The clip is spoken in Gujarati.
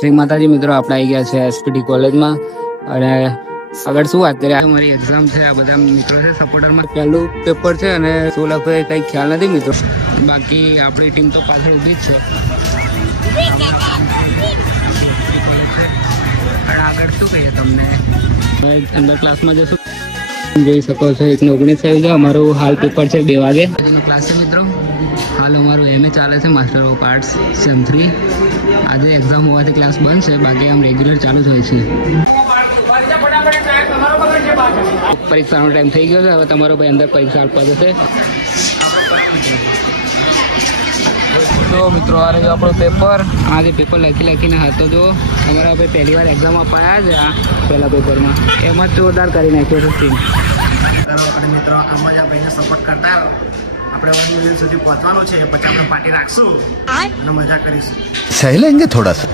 શ્રી માતાજી મિત્રો, આપણે આવી ગયા છે એસપીટી કોલેજમાં અને આગળ શું વાત કરીએ, અમારી એક્ઝામ છે. આ બધા મિત્રો છે સપોર્ટરમાં. પહેલું પેપર છે અને શું લખે કંઈ ખ્યાલ નથી મિત્રો. બાકી આપણી ટીમ તો પાછળ ઊભી જ છે. આગળ શું કહીએ તમને, અંદર ક્લાસમાં જશું જોઈ શકો છો. 1:19 આવી જાય. અમારું હાલ પેપર છે 2 વાગે. આજનો ક્લાસ છે મિત્રો. હાલ અમારું MA ચાલે છે, માસ્ટર ઓફ આર્ટ્સ સેમ 3. આજે એક્ઝામ હોવાથી ક્લાસ બંધ છે, બાકી આમ રેગ્યુલર ચાલુ જ હોય છે. પરીક્ષાનો ટાઈમ થઈ ગયો છે. હવે તમારો ભાઈ અંદર પરીક્ષા આપવા જશે. તો મિત્રો આ રહ્યું આપણો પેપર. આ જે પેપર લખીને હતો જો અમારા ભાઈ પહેલી વાર એક્ઝામ આપવા આવ્યા છે. આ પહેલા પેપરમાં એમાં જ જોરદાર કરી નાખ્યો છે સીન. અને મિત્રો આમ જ આ ભાઈને સપોર્ટ કરતા આપણે 1 મિલિયન સુધી પહોંચવાનું છે. પછી આપણે પાર્ટી રાખશું અને મજા કરીશું. સહી લેંગે થોડા સા.